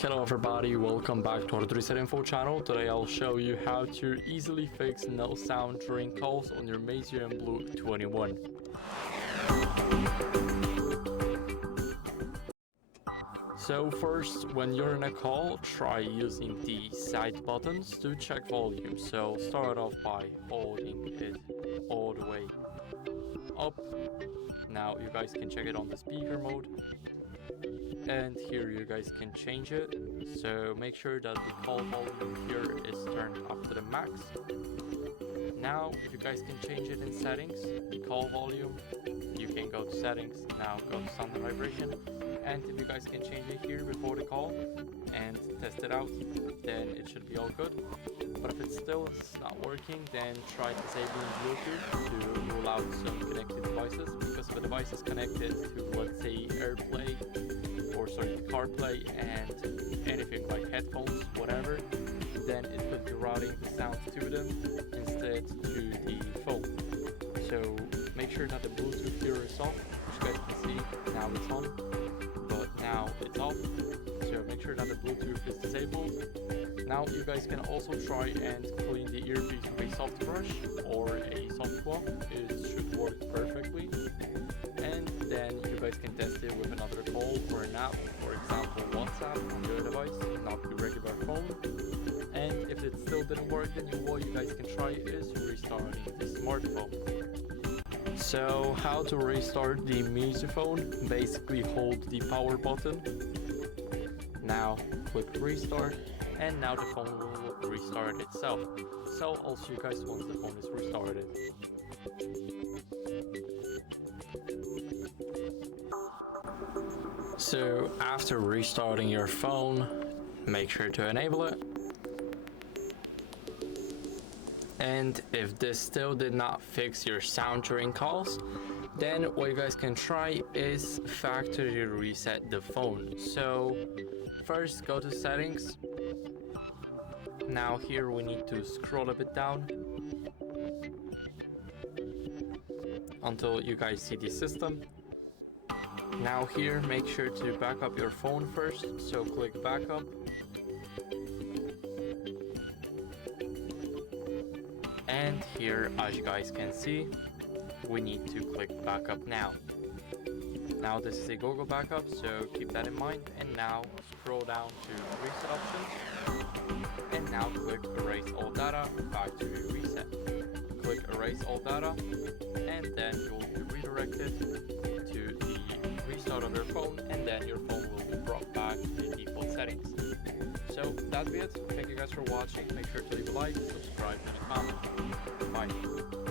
Hello everybody, welcome back to HardReset.Info channel. Today I'll show you how to easily fix no sound during calls on your MEIZU mBlu 21. So first, when you're in a call, try using the side buttons to check volume. So start off by holding it all the way up. Now you guys can check it on the speaker mode. And here you guys can change it, so make sure that the call volume here is turned up to the max. Now if you guys can change it in settings, the call volume, you can go to settings, now go to sound and vibration, and if you guys can change it here before the call and test it out, then it should be all good. But if it's still not working, then try disabling Bluetooth to rule out some connected devices, because if a device is connected to, let's say, AirPlay, CarPlay and anything like headphones, whatever, then it could be routing the sound to them instead to the phone. So make sure that the Bluetooth here is off, which you guys can see now it's on, but now it's off. So make sure that the Bluetooth is disabled. Now you guys can also try and clean the earpiece with a soft brush or a soft cloth. It should work perfectly. And then you guys can test it with another call or an app, for example WhatsApp on your device, not the regular phone. And if it still didn't work, then what you guys can try is restarting the smartphone. So how to restart the MEIZU phone? Basically hold the power button, now click restart, and now the phone will restart itself. So I'll see you guys once the phone is restarted. So after restarting your phone, make sure to enable it. And if this still did not fix your sound during calls, then what you guys can try is factory reset the phone. So first go to settings. Now here we need to scroll a bit down until you guys see the system. Now here, make sure to back up your phone first, so click backup. And here, as you guys can see, we need to click backup now. Now this is a Google backup, so keep that in mind. And now scroll down to reset options. And now click erase all data, factory reset. Click erase all data, and then you will be redirected to the restart of your phone, and then your phone will be brought back to the default settings. So that'll be it. Thank you guys for watching. Make sure to leave a like, subscribe, and a comment. Bye.